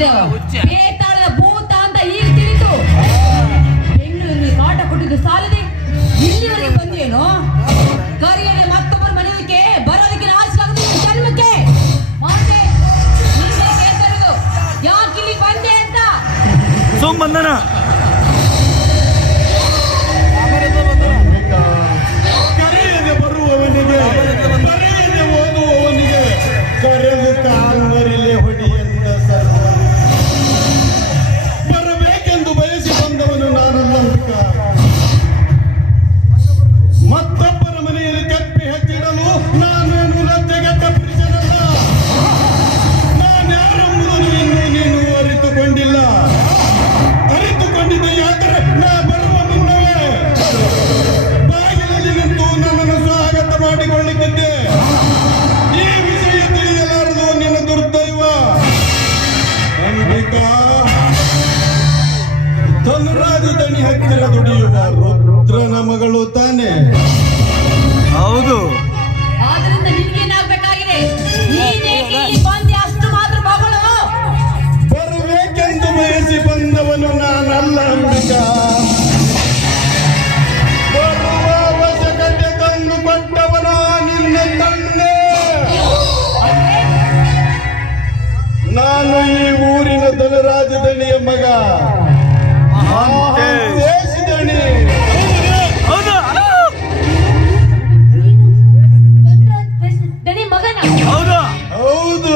ಇದು ಬೇತಾಳದ ಭೂತ ಅಂತ ಈಗ ತಿಳಿದು ಬೆಂಗಳೂರಿಗೆ ಕಾಟ ಕೊಟ್ಟಿದ್ದು ಸಾಲದೆ ಇಲ್ಲಿವರೆಗೆ ಬಂದೇನೋ. ಕರಿಯಲ್ಲಿ ಮತ್ತೊಬ್ಬರ ಮನೆಯಕ್ಕೆ ಬರೋದಕ್ಕೆ ಆಶಾಗುತ್ತೆ ಜನ್ಮಕ್ಕೆ. ಮತ್ತೆ ಕೇಳ್ತಾರದು ಯಾಕೆ ಇಲ್ಲಿ ಬಂದೆ ಅಂತ. ಬಂದನ ಕರೆಯದೆ ಬರುವವನಿಗೆ ಕರೆಯದೆ ಓದುವವನಿಗೆ ಕರೆದು ಕಾಲ್ಮರಿಲೆ ಹೊಡಿಯಂತ ಸರ್ವ ಬರಬೇಕೆಂದು ಬಯಸಿ ಬಂದವನು ನಾನಲ್ಲ ಅಂಬಿಕ. ಮತ್ತೊಬ್ಬರ ಮನೆಯಲ್ಲಿ ಕಪ್ಪಿ ಹಚ್ಚಿಡಲು ನಾನೇನು ಲಜ್ಜೆಗೆಟ್ಟ ಪುರುಷನಲ್ಲ. ನಾನ್ಯಾರೆಂಬುದನ್ನು ಇನ್ನೂ ನೀನು ಅರಿತುಕೊಂಡಿಲ್ಲ. ಅರಿತುಕೊಂಡಿದ್ದು ಯಾಕಂದ್ರೆ ನಾ ಬರುವ ಮುನ್ನವೇ ಬಾಗಿಲಲ್ಲಿ ನಿಂತು ನನ್ನನ್ನು ಸ್ವಾಗತ ಮಾಡಿಕೊಳ್ಳುತ್ತಿದ್ದೆ. ಈ ವಿಷಯ ತಿಳಿಯಲಾರದು ನಿನ್ನ ದುರ್ದೈವ ಅಂಬಿಕಾ. ಧನುರಾಜ ದಣಿ ಹತ್ತಿರ ದುಡಿಯುವ ರುದ್ರನ ಮಗಳು ತಾನೆ. ಹೌದು. ಆದ್ರಿಂದ ನಿನ್ಗೇನಾಗಬೇಕಾಗಿದೆ? ನೀನೇಕೆ ಇಲ್ಲಿ ಬಂದೆ ಅಷ್ಟು ಮಾತ್ರ ಮಗಳು. ಬರಬೇಕೆಂದು ಬಯಸಿ ಬಂದವನು ನಾನಲ್ಲ ಅಂಬಿಕಾ. ಬರುವ ಅವಶ್ಯಕತೆ ತಂದು ಕೊಟ್ಟವನ ನಿನ್ನ ತಂದೆ. ನಾನು ಈ ಊರಿನ ಧನರಾಜದಣಿಯ ಮಗ, ದೇಶದಣಿ. ದಣಿ ಮಗನ ಹೌದು.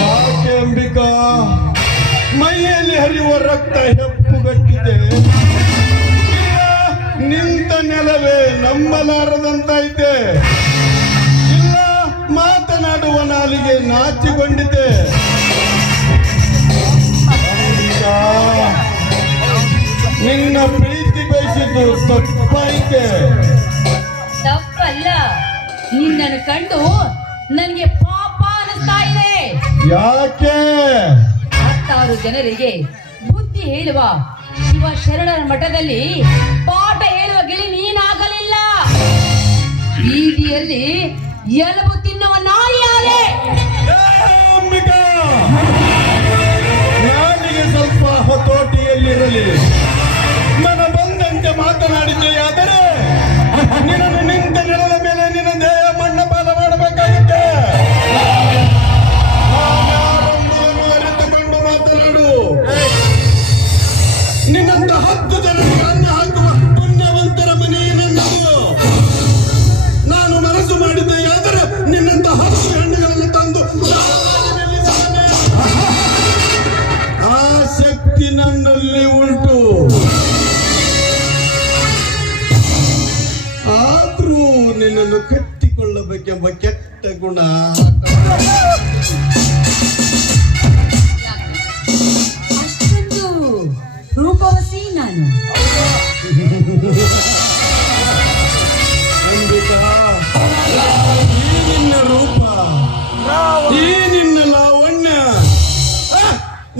ಯಾಕೆ ಅಂಬಿಕಾ ಮೈಯಲ್ಲಿ ಹರಿಯುವ ರಕ್ತ ಹೆಪ್ಪುಗಟ್ಟಿದೆ. ನಿಂತ ನೆಲವೇ ನಂಬಲಾರದಂತಾಯ್ತೆ. ಇಲ್ಲ ಮಾತನಾಡುವ ನಾಲಿಗೆ ನಾಚಿಕೊಂಡಿದೆ. ಅಂಬಿಕಾ ನಿನ್ನ ಪ್ರೀತಿ ಬಯಸಿದ್ದು ತಪ್ಪಾಯ್ತೆ. ತಪ್ಪಲ್ಲ. ನಿನ್ನನ್ನು ಕಂಡು ನನಗೆ ಪಾಪ ಅನಿಸ್ತಾ ಇದೆ. ಯಾಕೆ? 10 ಜನರಿಗೆ ಬುದ್ಧಿ ಹೇಳುವ ಶಿವ ಶರಣರ ಮಠದಲ್ಲಿ ಪಾಠ ಹೇಳುವ ಗಿಳಿ ನೀನಾಗಲಿಲ್ಲ. ಬೀದಿಯಲ್ಲಿ ಎಲುಬು ತಿನ್ನುವ ನಾಯಿಯಾದೆ. ಅಂಬಿಕಾ ನಾಲಿಗೆ ಸ್ವಲ್ಪ ಹತೋಟಿಯಲ್ಲಿರಲಿ. ಮನ ಬಂದಂತೆ ಮಾತನಾಡಿದೆಯಾದರೆ ನಿನ್ನನ್ನು ನಿಂತ ನೆಲದ ಮೇಲೆ ನಿನ್ನ ದೇಹ ಮಣ್ಣಪಾಲ ಮಾಡಬೇಕಾಗುತ್ತೆ. ನಾನ್ಯಾರೆಂಬುದನ್ನು ಅರಿತುಕೊಂಡು ಮಾತನಾಡು. ನಿನ್ನಂತ 10 ಜನರಿಗೆ ಅನ್ನ ಹಾಕುವ ಪುಣ್ಯವಂತರ ಮನೆಯ ನನ್ನದು. ನಾನು ಮನಸ್ಸು ಮಾಡಿದೆಯಾದರೆ ನಿನ್ನಂತ 10 ಹೆಣ್ಣುಗಳನ್ನು ತಂದು ನಿಲ್ಲಿಸುತ್ತೇನೆ. ಆ ಶಕ್ತಿ ನನ್ನಲ್ಲಿ ಉಂಟು. ಆದ್ರೂ ನಿನ್ನನ್ನು ಕಟ್ಟಿಕೊಳ್ಳಬೇಕೆಂಬ ಕೆಟ್ಟ ಗುಣ. ಅಷ್ಟೊಂದು ರೂಪವಸಿ ನಾನು. ಅಂಬಿಕಾ ಈ ನಿನ್ನ ರೂಪ, ಈ ನಿನ್ನ ಲಾವಣ್ಯ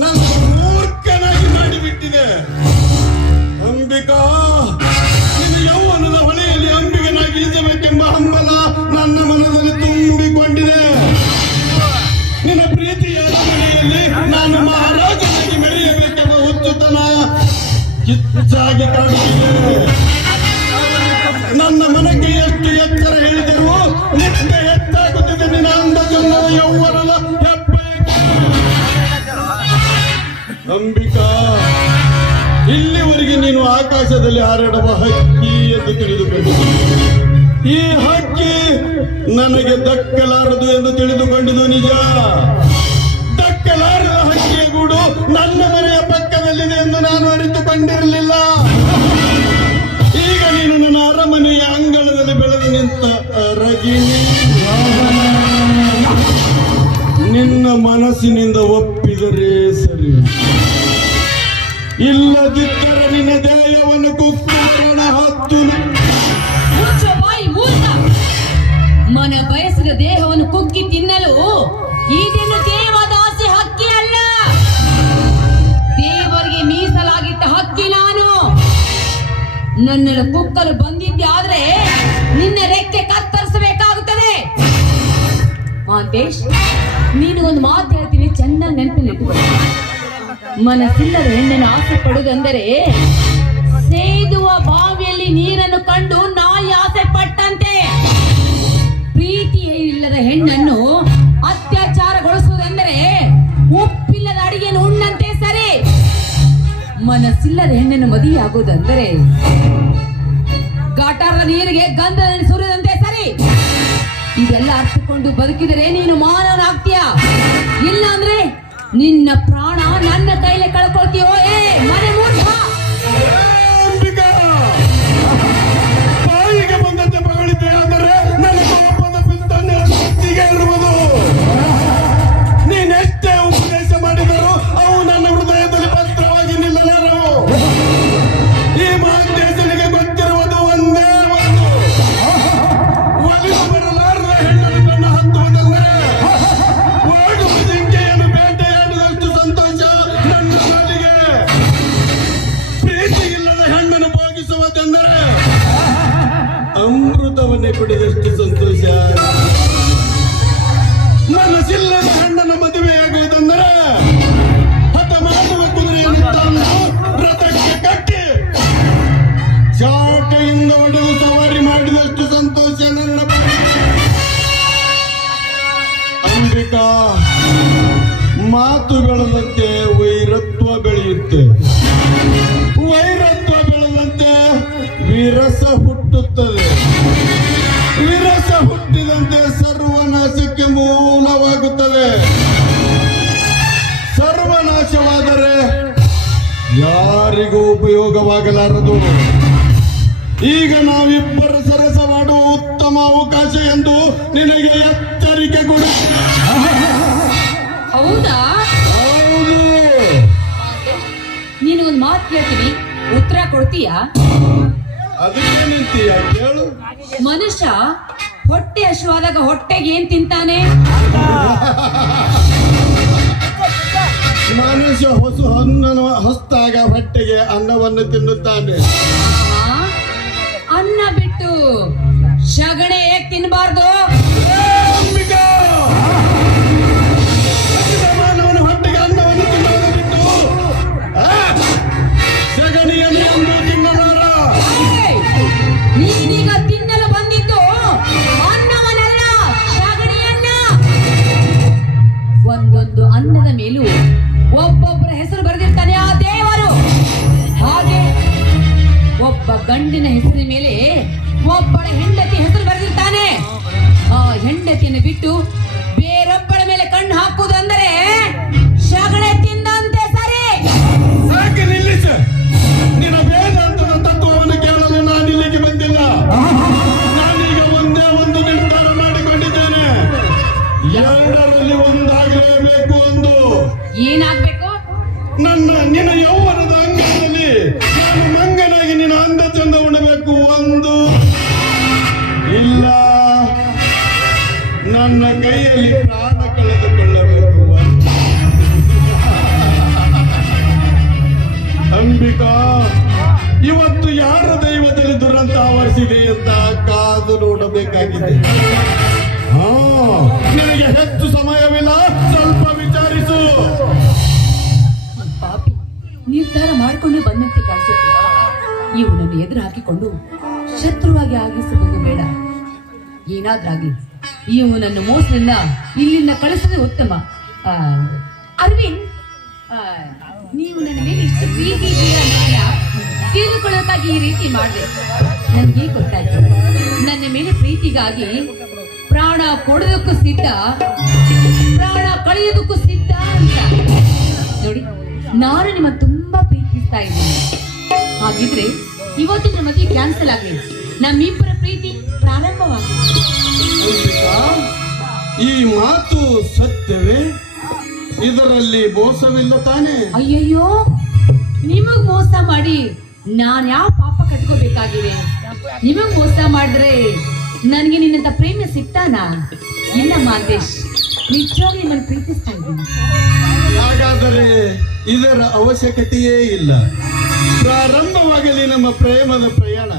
ನನ್ನ ಮೂರ್ಖನಾಗಿ ಮಾಡಿಬಿಟ್ಟಿದೆ. ಅಂಬಿಕಾ ನಿನ್ನ ಯೌವನದ ಹೊಳೆಯಲ್ಲಿ ಅಂಬಿಗನಾಗಿ ಈಜಬೇಕೆಂಬ ಹಂಬಲ ನನ್ನ ಮನದಲ್ಲಿ ತುಂಬಿಕೊಂಡಿದೆ. ನಿನ್ನ ಪ್ರೀತಿಯ ಮನೆಯಲ್ಲಿ ನಾನು ಮಹಾರಾಜನಾಗಿ ಮೆರೆಯಬೇಕೆಂಬ ಹುಚ್ಚುತನ ಕಿಚ್ಚಾಗಿ ಕಾಣುತ್ತಿದೆ. ನನ್ನ ಮನಕ್ಕೆ ಎಷ್ಟು ಎತ್ತರ ಹೇಳಿದರೂ ನಿತ್ಯ ಹೆಚ್ಚಾಗುತ್ತಿದೆ ನಿನ್ನ ಅಂದಜೊಂದದ ಯೌವನದ ಹೆಬ್ಬಯಕೆ. ಅಂಬಿಕಾ ಇಲ್ಲಿವರೆಗೆ ನೀನು ಆಕಾಶದಲ್ಲಿ ಹಾರಾಡುವ ಹಕ್ಕಿ ಎಂದು ತಿಳಿದುಕೊಂಡಿದ್ದೆ. ಈ ಹಕ್ಕಿ ನನಗೆ ದಕ್ಕಲಾರದು ಎಂದು ತಿಳಿದುಕೊಂಡಿದ್ದು ನಿಜ. ದಕ್ಕಲಾರದ ಹಕ್ಕಿಯ ಗೂಡು ನನ್ನ ಮನೆಯ ಪಕ್ಕದಲ್ಲಿದೆ ಎಂದು ನಾನು ಅರಿತುಕೊಂಡಿರಲಿಲ್ಲ. ಈಗ ನೀನು ನನ್ನ ಅರಮನೆಯ ಅಂಗಳದಲ್ಲಿ ಬೆಳೆದು ನಿಂತ ರಗಿಣಿ. ನಿನ್ನ ಮನಸ್ಸಿನಿಂದ ಒಪ್ಪಿದರೆ ಸರಿ, ಇಲ್ಲದಿದ್ದರೆ ನಿನ್ನ ದೇಹವನ್ನು ಕುಕ್ಕು ಪ್ರಾಣ ಹತ್ತು. ಮುಚ್ಚುವ ಬಾಯಿ ಮೂರ್ಖ. ಮನ ಬಯಸಿದ ದೇಹವನ್ನು ಕುಗ್ಗಿ ತಿನ್ನಲು ಇದನ್ನು ದೇವದಾಸಿ ಹಕ್ಕಿ ಅಲ್ಲ, ದೇವರಿಗೆ ಮೀಸಲಾಗಿದ್ದ ಹಕ್ಕಿ ನಾನು. ನನ್ನನ್ನು ಕುಕ್ಕಲು ಬಂದಿದ್ದೆ ಆದ್ರೆ ನಿನ್ನ ರೆಕ್ಕೆ ಕತ್ತರಿಸಬೇಕಾಗುತ್ತದೆ. ಮಾಂತೇಶ್, ನೀನು ಮಾತು ಹೇಳ್ತೀನಿ, ಚೆನ್ನಾಗಿ ನೆನಪಿನಲ್ಲಿಟ್ಟು. ಮನಸ್ಸಿಲ್ಲದ ಹೆಣ್ಣನ್ನು ಆಸೆ ಪಡುವುದೆಂದರೆ ಸೇದುವ ಬಾವಿಯಲ್ಲಿ ನೀರನ್ನು ಕಂಡು ನಾಯಿ ಆಸೆ ಪಟ್ಟಂತೆ. ಪ್ರೀತಿ ಇಲ್ಲದ ಹೆಣ್ಣನ್ನು ಅತ್ಯಾಚಾರಗೊಳಿಸುವುದೆಂದರೆ ಉಪ್ಪಿಲ್ಲದ ಅಡಿಗೆಯನ್ನು ಉಣ್ಣಂತೆ ಸರಿ. ಮನಸ್ಸಿಲ್ಲದ ಹೆಣ್ಣನ್ನು ಮದುವೆಯಾಗುವುದೆಂದರೆ ಗಟಾರದ ನೀರಿಗೆ ಗಂಧವನ್ನು ಸುರಿದಂತೆ ಸರಿ. ಇದೆಲ್ಲ ಅರ್ಥಕೊಂಡು ಬದುಕಿದರೆ ನೀನು ಮಾನವನಾಗ್ತೀಯ, ಇಲ್ಲ ಅಂದ್ರೆ ನಿನ್ನ ಪ್ರಾಣ ನನ್ನ ಕೈಲಿ ಕಳ್ಕೊಳ್ತೀಯೋ. ಮನೆ ಮೂರ್ಖ. ಅಂಬಿಕಾ, ಬಾಯಿಗೆ ಬಂದಂತೆ ಮಗಳಿದ್ದೆ ಅಂದರೆ ನನ್ನ ಕೋಪದ ಪಿತ್ತನೆ ಹೊತ್ತಿಗೆ ಇರುವುದು. ನೀನೆಷ್ಟೇ ಉಪದೇಶ ಮಾಡಿದರೂ ಅವು ನನ್ನ ಹೃದಯದಲ್ಲಿ ಭದ್ರವಾಗಿ ನಿಲ್ಲಲಾರವು. ಈ ಮಹಾದೇಶನಿಗೆ ಗೊತ್ತಿರುವುದು ಒಂದೇ ಒಂದು, ಒಲಿದು ಬರಲಾರದ ಹೆಣ್ಣನ್ನು ಕಣ್ಣು ಹತ್ತುವುದೆಂದರೆ ಓಡುವ ಜಿಂಕೆಯನ್ನು ಬೇಟೆಯಾಡಿದಷ್ಟು ಸಂತೋಷ ನನ್ನ ಮನೆಗೆ. ಪ್ರೀತಿ ಇಲ್ಲದ ಹೆಣ್ಣನ್ನು ಭೋಗಿಸುವುದೆಂದರೆ ಅಮೃತವನ್ನೇ ಕುಡಿದಷ್ಟು ಸಂತೋಷ. ಮನಸ್ಸಿಲ್ಲದ ಹೆಣ್ಣನ್ನು ಮದುವೆಯಾಗುವುದೆಂದರೆ ಹಠ ಮಾಡುವ ಕುದುರೆಯನ್ನು ತಂದು ರಥಕ್ಕೆ ಕಟ್ಟಿ ಚಾಟೆಯಿಂದ ಹೊಡೆದು ಸವಾರಿ ಮಾಡಿದಷ್ಟು ಸಂತೋಷ ನನ್ನ. ಅಂಬಿಕಾ, ಮಾತು ಬೆಳೆದಂತೆ ವೈರತ್ವ ಬೆಳೆಯುತ್ತೆ, ವೈರತ್ವ ಬೆಳೆದಂತೆ ವಿರಸ ಹುಟ್ಟುತ್ತದೆ, ವಿರಸ ಹುಟ್ಟಿದಂತೆ ಸರ್ವನಾಶಕ್ಕೆ ಮೂಲವಾಗುತ್ತದೆ. ಸರ್ವನಾಶವಾದರೆ ಯಾರಿಗೂ ಉಪಯೋಗವಾಗಲಾರದು. ಈಗ ನಾವಿಬ್ಬರು ಸರಸ ಮಾಡುವ ಉತ್ತಮ ಅವಕಾಶ ಎಂದು ನಿನಗೆ ಎಚ್ಚರಿಕೆ ಕೊಡು. ಹೌದಾ? ಹೌದು. ನೀನು ಒಂದು ಮಾತು ಕೇಳ್ತೀನಿ, ಉತ್ತರ ಕೊಡ್ತೀಯಾ? ಅದಕ್ಕೆ ನಿಂತೀಯ ಕೇಳು. ಮನುಷ್ಯ ಹೊಟ್ಟೆ ಹಸಿವಾದಾಗ ಹೊಟ್ಟೆಗೆ ಏನ್ ತಿಂತಾನೆ? ಮನುಷ್ಯ ಹೊಸು ಹಣ್ಣನ್ನು ಹೊಸ್ತಾಗ ಹೊಟ್ಟೆಗೆ ಅನ್ನವನ್ನು ತಿನ್ನುತ್ತಾನೆ. ಆ, ಅನ್ನ ಬಿಟ್ಟು ಶಗಣೆ ಹೇಗ್ ತಿನ್ನಬಾರ್ದು? ಅಂಬಿಕಾ, ಮಾನವನ ಹೊಟ್ಟೆಗೆ ಅನ್ನವನ್ನು ತಿನ್ನೋದು ಬಿಟ್ಟು ಸಗಣಿಯನ್ನು ಎಂದು ತಿನ್ನಲಾರ. ನೀನೀಗ ತಿನ್ನಲು ಬಂದಿದ್ದು ಅನ್ನವನ್ನಲ್ಲ, ಶಗಣಿಯನ್ನ. ಒಂದೊಂದು ಅನ್ನದ ಮೇಲೂ ಒಬ್ಬೊಬ್ಬರ ಹೆಸರು ಬರೆದಿರ್ತಾನೆ ಆ ದೇವರು. ಹಾಗೆ ಒಬ್ಬ ಗಂಡಿನ ಹೆಸರಿನ ಮೇಲೆ ಒಬ್ಬಳ ಹೆಂಡತಿ ಹೆಸರು ಬರೆದಿರ್ತಾನೆ. ಆ ಹೆಂಡತಿಯನ್ನು ಬಿಟ್ಟು ಬೇರೊಬ್ಬಳ ಮೇಲೆ ಕಣ್ಣು ಹಾಕುವುದು ಅಂದರೆ ಶಗಣೆ ತಿಂದಂತೆ ಸರಿ. ಸಾಕು, ನಿಲ್ಲಿಸ. ನಿನ್ನ ವೇದಾಂತದ ತತ್ವವನ್ನು ಕೇಳಲು ನಾನು ಇಲ್ಲಿಗೆ ಬಂದಿಲ್ಲ. ನಾನೀಗ ಒಂದೇ ಒಂದು ನಿರ್ಧಾರ ಮಾಡಿಕೊಂಡಿದ್ದೇನೆ. ಎರಡರಲ್ಲಿ ಒಂದಾಗಲೇಬೇಕು. ಒಂದು, ಏನಾಗ್ಬೇಕು? ನಿನ್ನ ಯೌವನದ ಅಂಗದಲ್ಲಿ ನಾನು ಮಂಗನಾಗಿ ನಿನ್ನ ಅಂದ ಚಂದ ಉಣಬೇಕು. ಒಂದು, ಇಲ್ಲ ನನ್ನ ಕೈಯಲ್ಲಿ ಪ್ರಾಣ ಕಳೆದುಕೊಳ್ಳಬೇಕು. ಒಂದು. ಅಂಬಿಕಾ, ಇವತ್ತು ಯಾರ ದೈವದಲ್ಲಿ ದುರಂತ ಆವರಿಸಿದೆ ಅಂತ ಕಾದು ನೋಡಬೇಕಾಗಿದೆ. ನಿನಗೆ ಹೆಚ್ಚು ಸಮಯವಿಲ್ಲ, ಸ್ವಲ್ಪ ವಿಚಾರಿಸು. ಪಾಪಿ, ನಿರ್ಧಾರ ಮಾಡಿಕೊಂಡೇ ಬಂದಂತೆ ಕಾಣಿಸುತ್ತೆ. ಇವನನ್ನು ಎದುರು ಹಾಕಿಕೊಂಡು ಶತ್ರುವಾಗಿ ಆಗಿಸುವುದು ಬೇಡ. ಏನಾದ್ರಾಗ್ಲಿ ಇವನನ್ನು ಮೋಸದಿಂದ ಇಲ್ಲಿಂದ ಕಳಿಸೋದೇ ಉತ್ತಮ. ಅರವಿಂದ್, ನೀವು ನನ್ನ ಮೇಲೆ ಇಷ್ಟು ಪ್ರೀತಿ ಇದೆಯಾ ಅಂತ ತಿಳಿದುಕೊಳ್ಳೋಕ್ಕಾಗಿ ಈ ರೀತಿ ಮಾಡಿದೆ. ನನಗೆ ಗೊತ್ತಾಯ್ತು, ನನ್ನ ಮೇಲೆ ಪ್ರೀತಿಗಾಗಿ ಪ್ರಾಣ ಕೊಡೋದಕ್ಕೂ ಸಿದ್ಧ, ಪ್ರಾಣ ಕಳೆಯೋದಕ್ಕೂ ಸಿದ್ಧ ಅಂತ. ನೋಡಿ, ನಾನು ನಿಮ್ಮ ತುಂಬಾ ಪ್ರೀತಿಸ್ತಾ ಇದ್ದೀನಿ. ಹಾಗಿದ್ರೆ ಇವತ್ತಿನ ಮದುವೆ ಕ್ಯಾನ್ಸಲ್ ಆಗಲಿ, ನಮ್ಮಿಬ್ಬರ ಪ್ರೀತಿ ಪ್ರಾರಂಭವಾಗಲಿ. ಈ ಮಾತು ಸತ್ಯವೇ? ಇದರಲ್ಲಿ ಮೋಸವಿಲ್ಲ ತಾನೆ? ಅಯ್ಯಯ್ಯೋ, ನಿಮಗ್ ಮೋಸ ಮಾಡಿ ನಾನ್ ಯಾವ ಪಾಪ ಕಟ್ಕೋಬೇಕಾಗಿದೆ? ನಿಮಗ್ ಮೋಸ ಮಾಡಿದ್ರೆ ನನ್ಗೆ ನಿನ್ನಂತ ಪ್ರೇಮ ಸಿಗ್ತಾನ? ಇಲ್ಲ ಮಾಂತೇಶ್, ನಿಜವಾಗಿ ನಿಮ್ಮನ್ನು ಪ್ರೀತಿಸ್ತಾ ಇದ್ದೀನಿ. ಹಾಗಾದರೆ ಇದರ ಅವಶ್ಯಕತೆಯೇ ಇಲ್ಲ. ಪ್ರಾರಂಭವಾಗಲಿ ನಮ್ಮ ಪ್ರೇಮದ ಪ್ರಯಾಣ.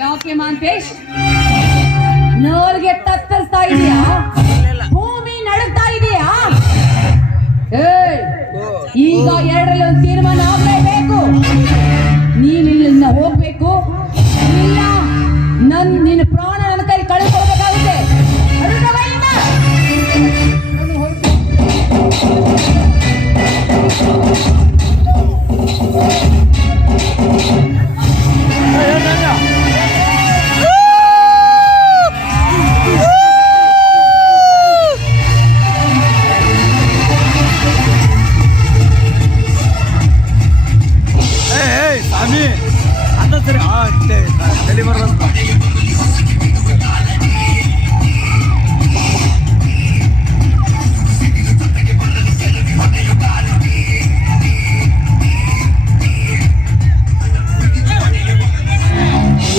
ಯಾಕೆ ಮಾಂತೇಶ್ ನೋರ್ಗೆ ತತ್ತರಿಸ್ತಾ ಇದೆಯಾ? ಭೂಮಿ ನಡುಗ್ತಾ ಇದೆಯಾ? ಈಗ ಎರಡರಲ್ಲಿ ಒಂದು ತೀರ್ಮಾನ ಆಗಲೇಬೇಕು. ನೀನಿಲ್ಲಿಂದ ಹೋಗ್ಬೇಕು, ಇಲ್ಲ ನಿನ್ನ ಪ್ರಾಣ ನನ್ನ ಕೈ ಕಳ್ಕೊಳ್ಬೇಕಾಗುತ್ತೆ. ಸ್ವಾಮಿ ಅದ ಸರಿ ತಲೆ ಬರೋದಂತ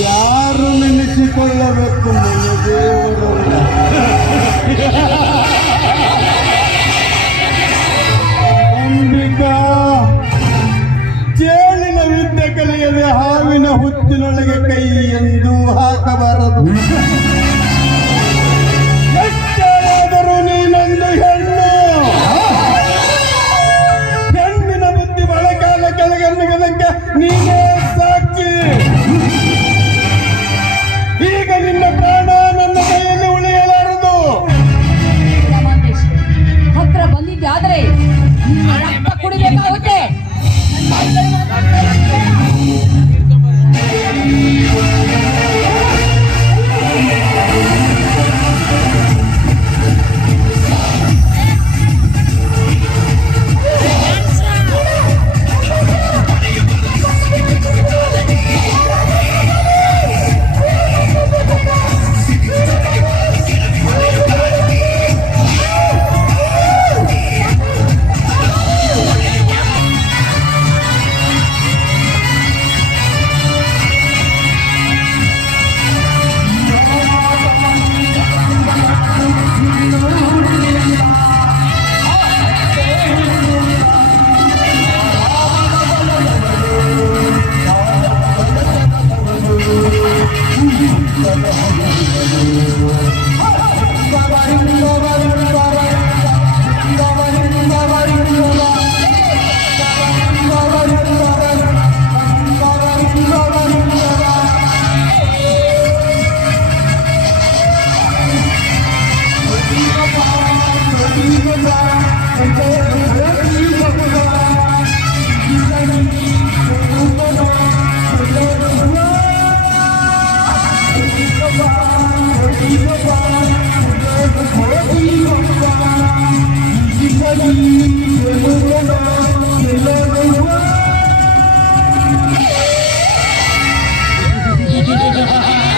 ಯಾರು ನೆನೆಸಿಕೊಳ್ಳಬೇಕು ನನ್ನ ದೇವರನ್ನ? ಅಂಬಿಕಾ, ಚೇಳಿನ ವಿದ್ಯೆ ಕಲಿಯದೆ ಹಾವಿನ ಹುತ್ತಿನೊಳಗೆ ಕೈ ಎಂದು ಹಾಕಬಾರದು. ಎಷ್ಟಾದರೂ ನೀನೊಂದು ಹೆಣ್ಣು. ಹೆಣ್ಣಿನ ಬುದ್ಧಿ ಬಳಕಾಲ ಕೆಳಗನ್ನುವುದಕ್ಕೆ ನೀನೇ ಸಾಕ್ಷಿ. ಈಗ ನಿನ್ನ ಪ್ರಾಣ ನನ್ನ ಕೈಯಲ್ಲಿ ಉಳಿಯಲಾರದು. ಹತ್ರ ಬಂದಿದ್ದೆ ಆದರೆ ರಕ್ತ ಕುಡಿಬೇಕಾಗುತ್ತೆ. Ha ha ha!